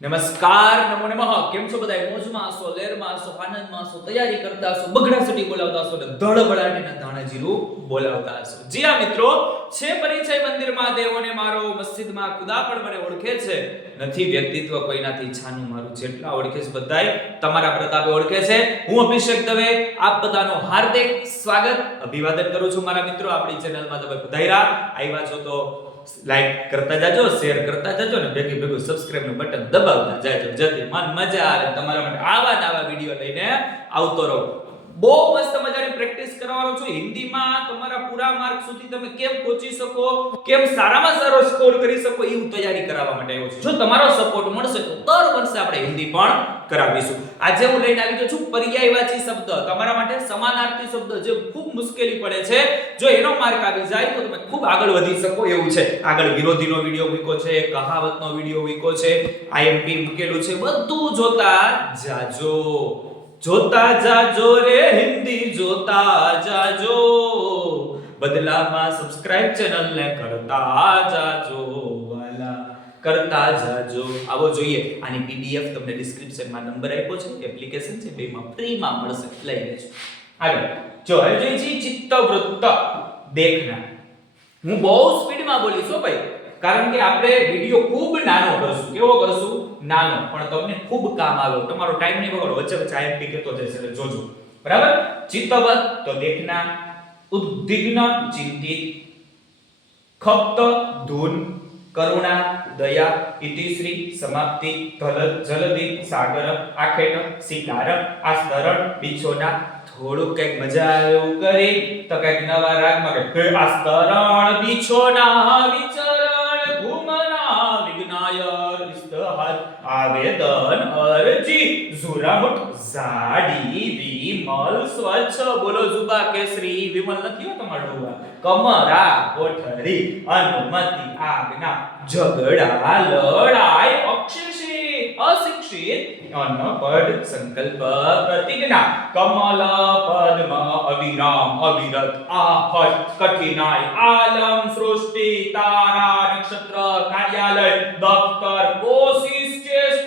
નમસ્કાર, નમો નમઃ. કેમ છો બધા મોજમાં છો લેરમાં છો આનંદમાં છો તૈયારી કરતા છો બગડા સુધી બોલાવતા છો અને ધડબડાટીના ધાણાજીરું બોલાવતા છો જી આ મિત્રો, છે પરિચય મંદિરમાં દેવોને મારો મસ્જિદમાં ખુદા પણ મને ઓળખે છે. નથી વ્યક્તિત્વ કોઈનાથી છાનું મારું જેટલા ઓળખે છે બધાય, તમારા પ્રતાપે ઓળખે છે. હું અભિષેક દવે, આપ બધાનો હાર્દિક સ્વાગત. અભિવાદન કરું છું મારા મિત્રો, આપણી ચેનલમાં તમે બધાયરા આવ્યા છો તો લાઈક કરતા જાજો શેર કરતા જાજો ને ભેગી ભેગું સબસ્ક્રાઇબનું બટન દબાવતા જાજો. જતી મન મજા આવે તમારા માટે આવા નવા વીડિયો લઈને આવતો રહો. બહુ મસ્ત મજાની પ્રેક્ટિસ કરવાનો છું. હિન્દીમાં તમારા પૂરા માર્ક સુધી તમે કેમ પહોંચી શકો? કેમ સારામાં સારો સ્કોર કરી શકો? એ હું તૈયારી કરાવવા માટે આવ્યો છું. જો તમારો સપોર્ટ મળશે તો દર વર્ષે આપણે હિન્દી પણ કરાવીશું. આજે હું લઈને આવી ગયો છું પર્યાયવાચી શબ્દ. તમારા માટે સમાનાર્થી શબ્દ જે ખૂબ મુશ્કેલી પડે છે. જો એનો માર્ક આવી જાય તો તમે ખૂબ આગળ વધી શકો એવું છે. આગળ વિરોધીનો વિડિયો મૂક્યો છે, કહાવતનો વિડિયો મૂક્યો છે આઈએમપી મૂકેલું છે, બધું જોતા જાજો. જોતા જાજો રે હિન્દી, જોતા જાજો. બદલામાં સબસ્ક્રાઇબ ચેનલ ને કરતા જાજો, વાલા. કરતા જાજો. આવો જોઈએ, આની પીડીએફ તમને ડિસ્ક્રિપ્શનમાં નંબર આપ્યો છે એપ્લિકેશન છે બેમાં ફ્રીમાં મળશે, લઈ લેજો. આગળ. જો હવે જોઈએ ચિત્તવૃત્ત દેખના. હું બહુ સ્પીડમાં બોલીશ હો ભાઈ. કારણ કે આપણે વિડિયો ખૂબ નાનો કરશું. કેવો કરશું? નાનો. પણ તમને ખૂબ કામ આવ્યો તમારો ટાઈમ નહીં બગડો. વચ્ચે વચ્ચે આઈએમપી કેતો જશે એટલે જોજો. બરાબર? ચિત્તવત તો દેખના, ઉદ્વિગ્ન, ચિંતિત, ખપ્ત, ધૂન, કરુણા, દયા, ઇતિશ્રી, સમાપ્તિ ધલ જલદી સાગર, આખેટ શિકાર આસ્તરણ બિછોના થોડું કંઈક મજા આવ્યું કરી, તો કંઈક નવા રાગમાં હે આસ્તરણ બિછોના વિચરણ આવેદન અરજી. ઝુરામટ ઝાડી વિમલ સ્વચ્છ. બોલો જુબા કેસરી, વિમલ નથી હો તમારો ડોબા કમરા, કોઠરી, અનુમતિ, આજ્ઞા, ઝઘડા, લડાઈ અક્ષિષિત અશિક્ષિત અનપઢ સંકલ્પ, પ્રતિજ્ઞા, કમલ, પદ્મ, અવિરામ, અવિરત, આફત, કઠિનાઈ, આલમ, સૃષ્ટિ, તારા, નક્ષત્ર, કાર્યાલય, દફતર કોશિશ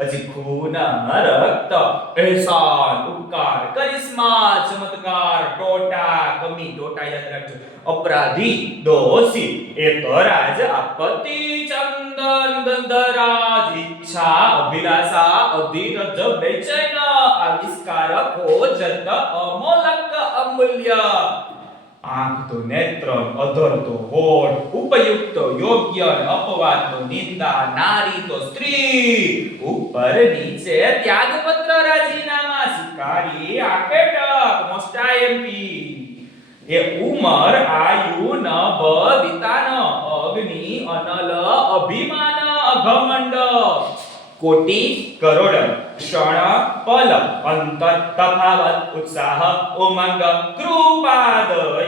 હજી ખૂન રક્ત એહસાન ઉપકાર કરિશ્મા ચમત્કાર, ટોટા કમી ટોટા યાદ રાખજો. અપરાધી, દોષી, એ તરાજ આપત્તિ, ચંદન ગંધરાજ ઈચ્છા, અભિલાષા, અધિરજ, બેચૈન, આવિષ્કાર, ખોજત, અમોલક, અમૂલ્ય. આંખ તો નેત્ર અધર તો હોઠ ઉપયુક્ત યોગ્ય અપવાદ તો નિંદા નારી તો સ્ત્રી ઉપર નીચે ત્યાગપત્ર રાજીનામા સ્વીકારી આકેટક મોસ્ટા એમપી એ ઉમર આયુ નભ વિતાન અગ્નિ અનલ અભિમાન અઘમંડ કોટી કરોડ ક્ષણ પલ અંતર તફાવત ઉત્સાહ ઉમંગ કૃપા દયા કલમ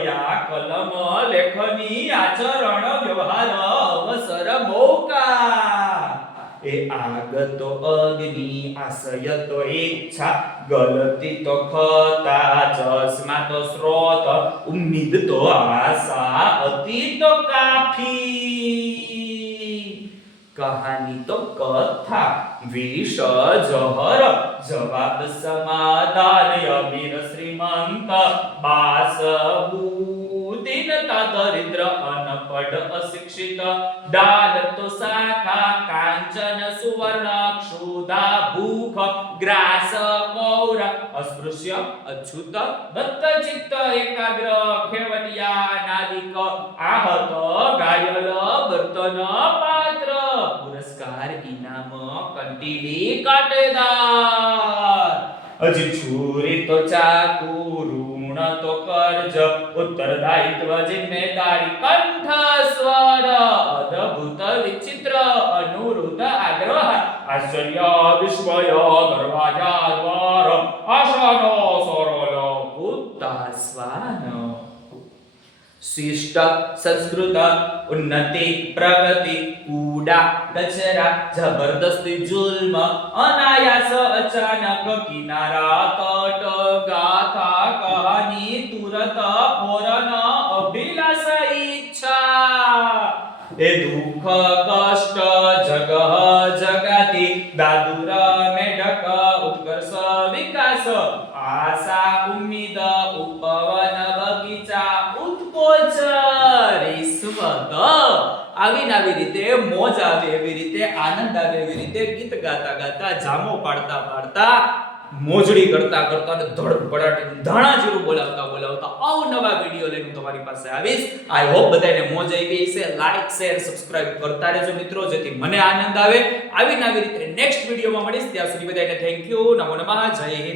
લેખની આચરણ વ્યવહાર અવસર મોકા. એ આગતો અગ્નિ, આશય તો ઈચ્છા, ગલતી તો ખતા, ચશ્મા તો સ્રોત, ઉમ્મીદ તો આશા અતિ તો કાફી. કહાની તો કથા, વિષ જહર, જવાબ સમાધાન, અમીર શ્રીમંત, બાસ દીનતા દરિદ્ર અનપડ અશિક્ષિત દાન તો શાખા કાંચન સુવર્ણ ક્ષુધા ભૂખ ગ્રાસ મૌર અસ્પૃશ્ય અછૂત દત્ત ચિત્ત એકાગ્ર ખેવટિયા નાદિક આહત ગાયલ બર્તન પાત્ર પુરસ્કાર ઇનામ કંટીલી કાટેદાર હજી છુરી તો ચાકુ ઋણ તો કર્જ. ઉત્તરદાયિત્વ જિમ્મેદારી કંઠ સ્વર. અદ્ભુત, વિચિત્ર અનુરુદ્ધ આગ્રહ. આશ્ચર્ય, વિસ્મય, દરવાજા દ્વાર. આશાનો સરળ ઉત્તાસ્વાન શિષ્ટ, સંસ્કૃત, ઉન્નતિ, પ્રગતિ કુડા કચરા, જબરદસ્તી, જુલ્મ, અનાયાસ, અચાનક, કિનારા, તટ ગાથા કહાની તુરત ફોરન અભિલાષ ઈચ્છા. એ દુઃખ, કષ્ટ જગહ જગાતી દાદુર મેઢક, ઉત્કર્ષ, વિકાસ, આશા, ઉમ્મીદ, ઉપવન, બગીચા, ઉત્કોચ, રિશ્વત. આવી ને આવી રીતે મોજ આવે, એવી રીતે આનંદ આવે, એવી રીતે ગીત ગાતા ગાતા, જામો પાડતા પાડતા મોજડી કરતા કરતા અને ધડ પડાટી ધાણા જેવું બોલાવતા બોલાવતા અવનવા વીડિયો લઈને તમારી પાસે આવીશ. આઈ હોપ બધાને મોજ આવી છે લાઈક શેર સબસ્ક્રાઇબ કરતા રહેજો મિત્રો, જેથી મને આનંદ આવે. આવી નવી આવી રીતે નેક્સ્ટ વિડીયોમાં મળીશ. ત્યાં સુધી બધાને થેન્ક યુ નમો નમઃ. જય હિન્દ.